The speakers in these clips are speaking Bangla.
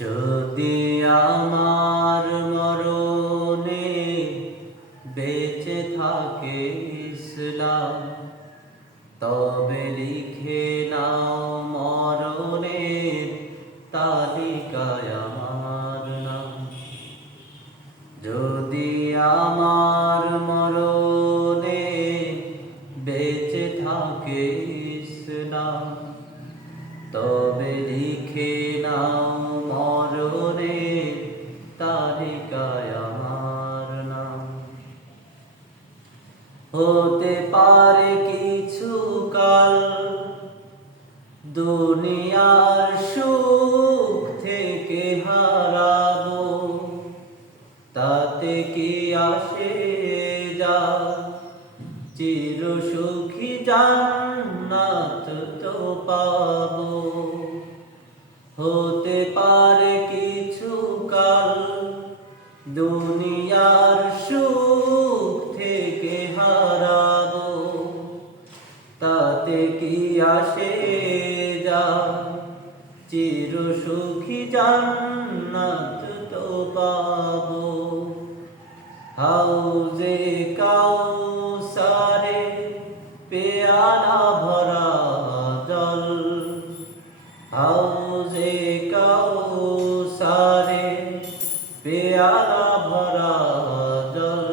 যদি আমার মরণে বেঁচে থাকে ইসলাম, তবে লিখে নাও মরণের তালিকায় আমার নাম। যদি আমার মরণে বেঁচে থাকে ইসলাম, তবে লিখে নাও মরণের তালিকায় আমার নাম। হতে পারে কিছু কাল দুনিয়ার সুখ থেকে হারাবো, তাতে কি আসে যায়, চির সুখী জান্নাত তো পাবো। হতে পারে কিছু কাল দুনিয়ার সুখ থেকে হারাবো, তাতে কি আসে যায়, চির সুখী জান্নাত তো পাবো। হাউজে কাউসারে পেয়ালা ভরা জল, হাউজে কাউসারে পেয়ালা ভরা জল,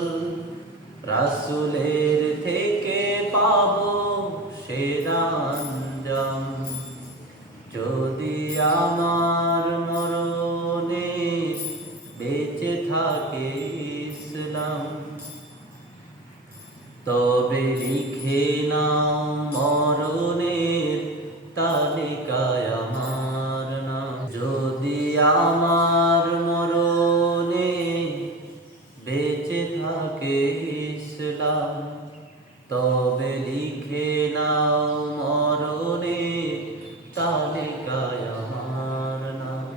রাসূলের থেকে পাবো সেরা আঞ্জাম। যদি আমার মরণে বেঁচে থাকে ইসলাম, তবে লিখে নাও মরণের তালিকায় আমার নাম। যদি আমার মরণে বেঁচে থাকে ইসলাম, তবে লিখে নাও মরণের তালিকায় আমার নাম।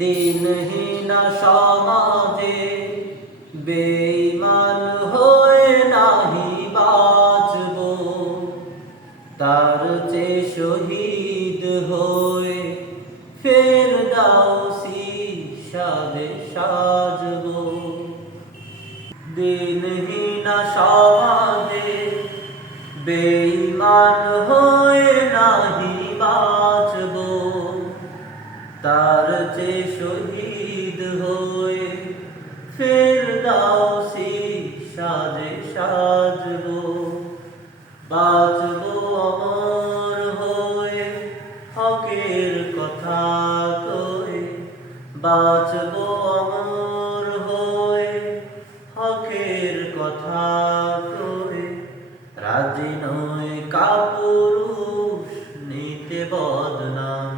দিনহীন সমাজে বেঈমান হয়ে নাহি বাঁচবো, তার চেয়ে শহীদ হয়ে ফেরদাউসি সাজে সাজবো। দিনহীন সমাজে বেঈমান হয়ে নাহি বাঁচবো, তার চেয়ে শহীদ হয়ে ফেরদাউসি সাজে সাজবো। বাঁচবো অমর হয়ে হকের কথা কয়ে, বাঁচবো অমর হয়ে হকের কথা কয়ে, রাজি নয় কাপুরুষ নিতে বদনাম।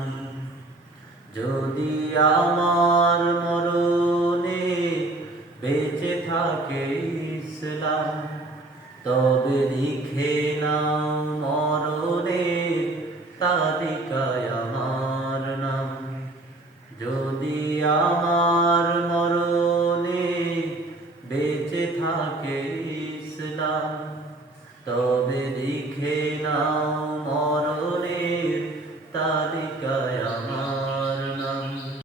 যদি আমার মরণে বেঁচে থাকে ইসলাম, তবে লিখে নাও মরণের তালিকায়